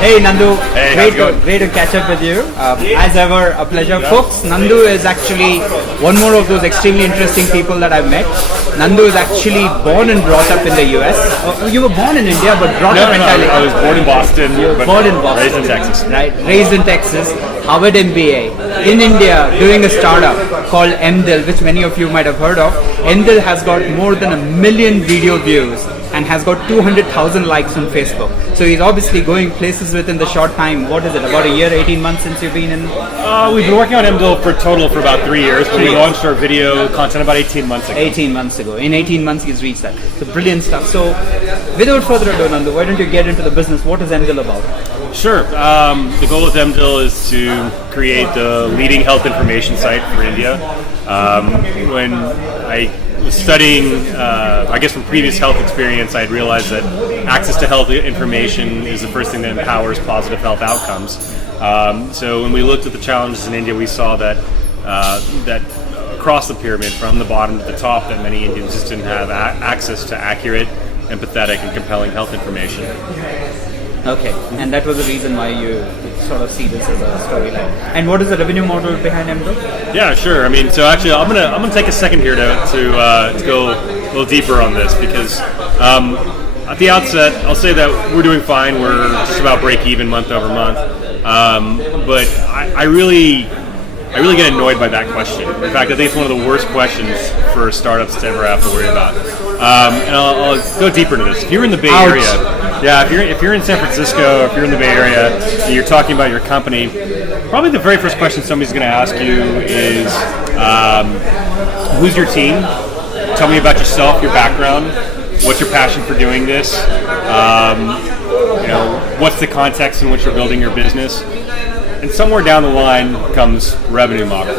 Hey Nandu, Hey, how's it going? great to catch up with you. As ever, a pleasure. Folks, Nandu is actually one more of those extremely interesting people that I've met. Nandu is actually born and brought up in the US. You were born in India, but brought up entirely. I was born in Boston. Born in Boston. Raised in Texas. Right, raised in Texas. Harvard MBA. In India, doing a startup called Mdhl, which many of you might have heard of. Mdhl has got more than 1 million video views and has got 200,000 likes on Facebook. So he's obviously going places within the short time. What is it, about a year, 18 months since you've been in? We've been working on Mdhl for about 3 years, but we launched our video content about 18 months ago. 18 months ago. In 18 months he's reached that. So brilliant stuff. So without further ado, Nandu, why don't you get into the business? What is Mdhl about? Sure. The goal with Mdhl is to create the leading health information site for India. When I was studying, I guess from previous health experience, I had realized that access to health information is the first thing that empowers positive health outcomes. So when we looked at the challenges in India, we saw that that across the pyramid, from the bottom to the top, that many Indians just didn't have access to accurate, empathetic, and compelling health information. Okay, and that was the reason why you sort of see this as a storyline. And what is the revenue model behind Mdhl? Yeah, sure. I mean, so actually, I'm gonna take a second here to go a little deeper on this, because at the outset, I'll say that we're doing fine. We're just about break even month over month, but I really get annoyed by that question. In fact, I think it's one of the worst questions for startups to ever have to worry about. And I'll go deeper into this. If you're in the Bay Area. Yeah, if you're in San Francisco, if you're in the Bay Area, and you're talking about your company, probably the very first question somebody's going to ask you is, who's your team? Tell me about yourself, your background. What's your passion for doing this? What's the context in which you're building your business? And somewhere down the line comes revenue model.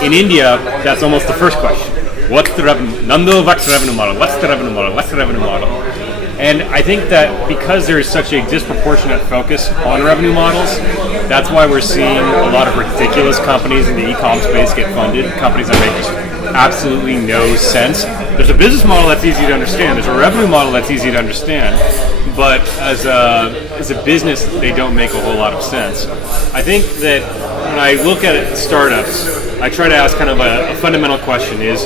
In India, that's almost the first question. What's the revenue? Nandu, what's the revenue model? What's the revenue model? What's the revenue model? And I think that because there is such a disproportionate focus on revenue models, that's why we're seeing a lot of ridiculous companies in the e-com space get funded, companies that make absolutely no sense. There's a business model that's easy to understand, there's a revenue model that's easy to understand, but as a business, they don't make a whole lot of sense. I think that when I look at startups, I try to ask kind of a fundamental question is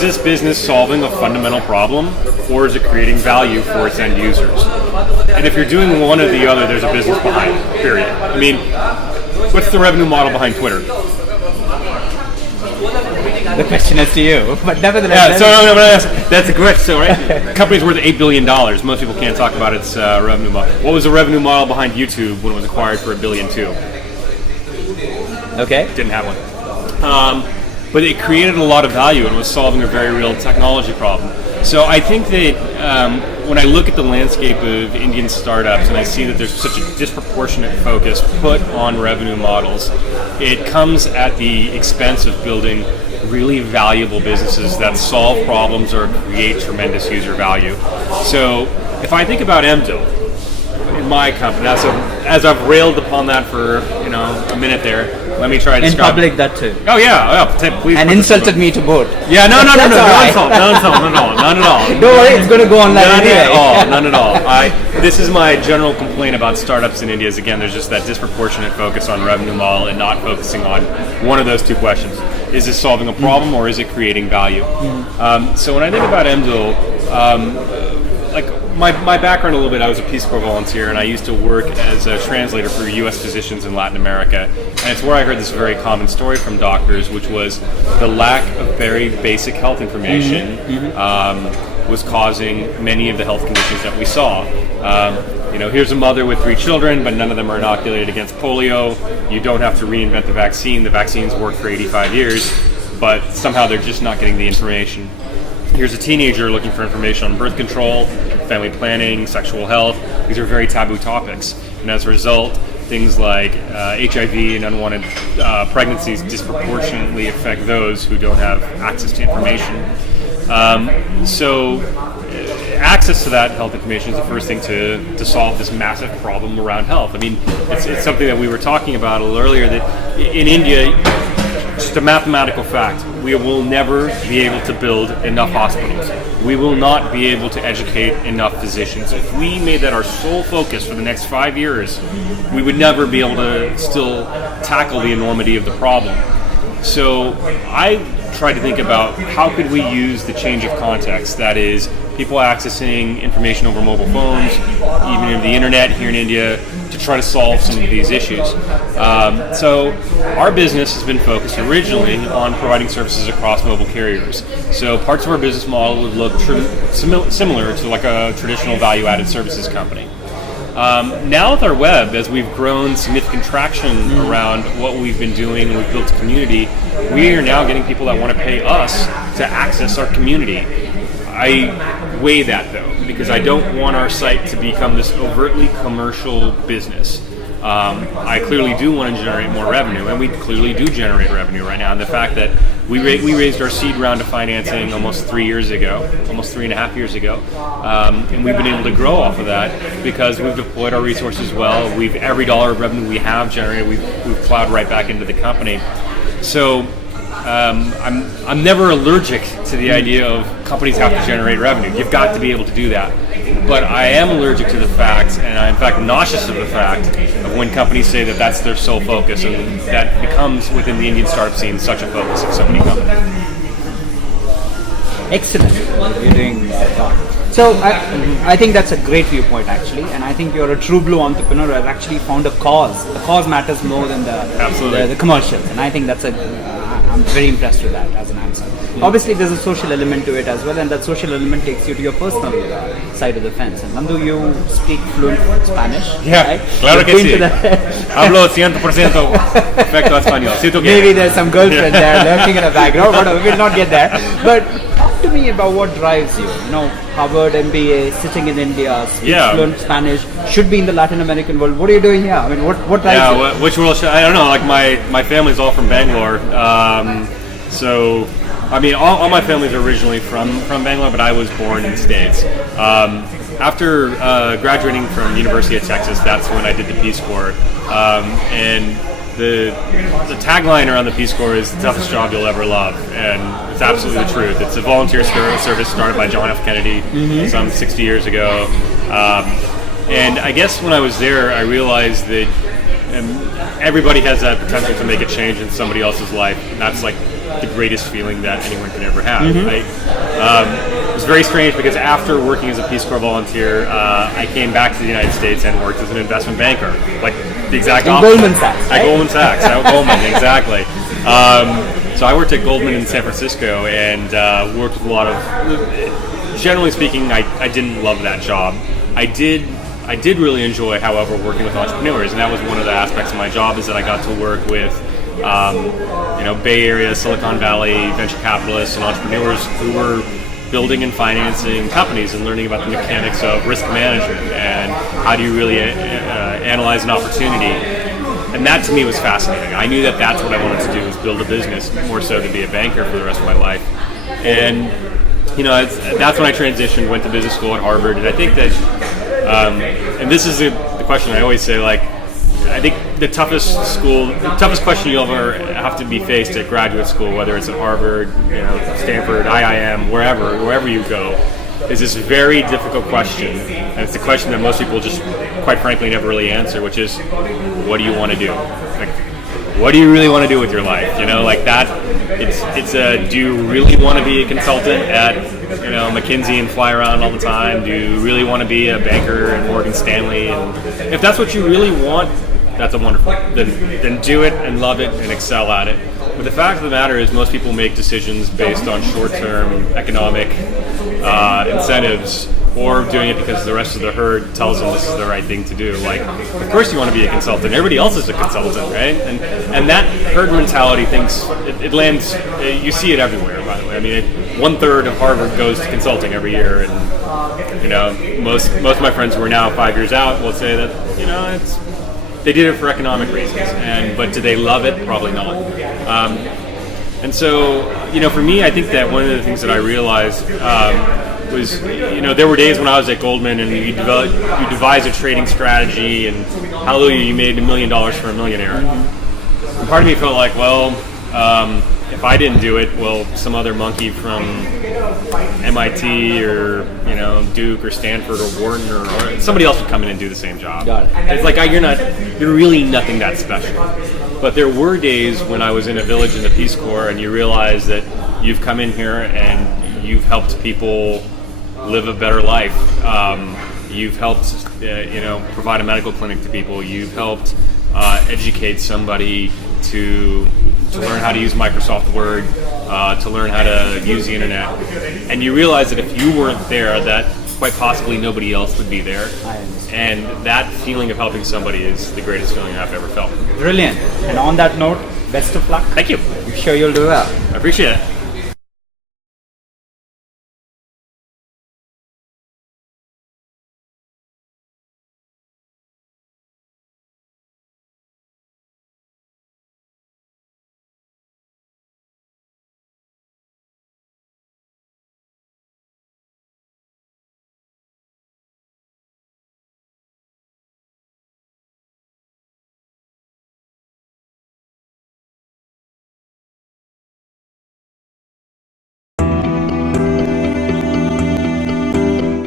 this business solving a fundamental problem, or is it creating value for its end users? And if you're doing one or the other, there's a business behind it, period. I mean, what's the revenue model behind Twitter? The question is to you, but nevertheless. Yeah, that's a question. So, right, company's worth $8 billion. Most people can't talk about its revenue model. What was the revenue model behind YouTube when it was acquired for $1.2 billion? Okay. Didn't have one. But it created a lot of value and was solving a very real technology problem. So I think that when I look at the landscape of Indian startups and I see that there's such a disproportionate focus put on revenue models, it comes at the expense of building really valuable businesses that solve problems or create tremendous user value. So if I think about Mdhl, in my company, as I've railed upon that for a minute there, let me try to describe. In public, that too. Oh yeah, please. And insulted me to both. Yeah, no insult, none at all. Don't worry, it's going to go online anyway. None at all. This is my general complaint about startups in India. Is again, there's just that disproportionate focus on revenue model and not focusing on one of those two questions: is this solving a problem or is it creating value? So when I think about Mdhl, my background a little bit, I was a Peace Corps volunteer and I used to work as a translator for U.S. physicians in Latin America. And it's where I heard this very common story from doctors, which was the lack of very basic health information was causing many of the health conditions that we saw. Here's a mother with 3 children, but none of them are inoculated against polio. You don't have to reinvent the vaccine. The vaccines worked for 85 years, but somehow they're just not getting the information. Here's a teenager looking for information on birth control, family planning, sexual health. These are very taboo topics. And as a result, things like HIV and unwanted pregnancies disproportionately affect those who don't have access to information. So access to that health information is the first thing to solve this massive problem around health. I mean, it's something that we were talking about a little earlier, that in India, just a mathematical fact. We will never be able to build enough hospitals. We will not be able to educate enough physicians. If we made that our sole focus for the next 5 years, we would never be able to still tackle the enormity of the problem. So I tried to think about how could we use the change of context, that is, people accessing information over mobile phones, even in the internet here in India, to try to solve some of these issues. So our business has been focused originally on providing services across mobile carriers. So parts of our business model would look similar to like a traditional value-added services company. Now with our web, as we've grown significant traction around what we've been doing and we've built a community, we are now getting people that want to pay us to access our community. I weigh that though, because I don't want our site to become this overtly commercial business. I clearly do want to generate more revenue, and we clearly do generate revenue right now. And the fact that we raised our seed round of financing almost 3 years ago, almost 3.5 years ago, and we've been able to grow off of that because we've deployed our resources well. Every dollar of revenue we have generated, we've plowed right back into the company. So I'm never allergic to the idea of companies have to generate revenue. You've got to be able to do that. But I am allergic to the fact, and I'm in fact nauseous of the fact, of when companies say that that's their sole focus, and that becomes within the Indian startup scene such a focus of so many companies. Excellent. You're doing so. I think that's a great viewpoint actually, and I think you're a true blue entrepreneur who has actually found a cause. The cause matters more than the commercials, and I think I'm very impressed with that as an answer. Obviously, there's a social element to it as well, and that social element takes you to your personal side of the fence. And Nandu, you speak fluent Spanish, yeah, right? Claro que sí. Hablo 100% perfecto español. Maybe there's some girlfriend there lurking in the background, but we'll not get there. But talk to me about what drives you. You know, Harvard MBA, sitting in India, speak fluent Spanish, should be in the Latin American world. What are you doing here? I mean, what drives you? Which world? I don't know. Like my family's all from Bangalore, so. I mean, all my family's originally from Bangalore, but I was born in the States. After graduating from the University of Texas, that's when I did the Peace Corps. And the tagline around the Peace Corps is the toughest job you'll ever love. And it's absolutely the truth. It's a volunteer service started by John F. Kennedy some 60 years ago. And I guess when I was there, I realized that everybody has that potential to make a change in somebody else's life. And that's like the greatest feeling that anyone can ever have. It was very strange because after working as a Peace Corps volunteer, I came back to the United States and worked as an investment banker, like the exact opposite. Goldman Sachs, right? At Goldman Sachs, at Goldman, exactly. So I worked at Goldman in San Francisco and worked with a lot of. Generally speaking, I didn't love that job. I did really enjoy, however, working with entrepreneurs, and that was one of the aspects of my job is that I got to work with. Bay Area, Silicon Valley, venture capitalists and entrepreneurs who were building and financing companies and learning about the mechanics of risk management and how do you really analyze an opportunity. And that to me was fascinating. I knew that that's what I wanted to do, was build a business, more so to be a banker for the rest of my life. And that's when I transitioned, went to business school at Harvard. And I think that, and this is the question I always say, like, I think the toughest question you'll ever have to be faced at graduate school, whether it's at Harvard, Stanford, IIM, wherever you go, is this very difficult question. And it's the question that most people just, quite frankly, never really answer, which is, what do you want to do? Like, what do you really want to do with your life? Like that. Do you really want to be a consultant at McKinsey and fly around all the time? Do you really want to be a banker at Morgan Stanley? And if that's what you really want, that's wonderful. Then do it and love it and excel at it. But the fact of the matter is most people make decisions based on short-term economic incentives or doing it because the rest of the herd tells them this is the right thing to do. Like, of course you want to be a consultant. Everybody else is a consultant, right? And that herd mentality thinks, it lands, you see it everywhere, by the way. I mean, 1/3 of Harvard goes to consulting every year. And, most of my friends who are now 5 years out will say that, they did it for economic reasons, but do they love it? Probably not. And so, for me, I think that one of the things that I realized was, there were days when I was at Goldman and you devise a trading strategy, and hallelujah, you made $1 million for a millionaire. And part of me felt like, well, If I didn't do it, well, some other monkey from MIT or Duke or Stanford or Wharton or somebody else would come in and do the same job. Got it. It's like you're really nothing that special. But there were days when I was in a village in the Peace Corps, and you realize that you've come in here and you've helped people live a better life. You've helped, provide a medical clinic to people. You've helped educate somebody to learn how to use Microsoft Word, to learn how to use the internet. And you realize that if you weren't there, that quite possibly nobody else would be there. And that feeling of helping somebody is the greatest feeling I've ever felt. Brilliant. And on that note, best of luck. Thank you. I'm sure you'll do well. I appreciate it.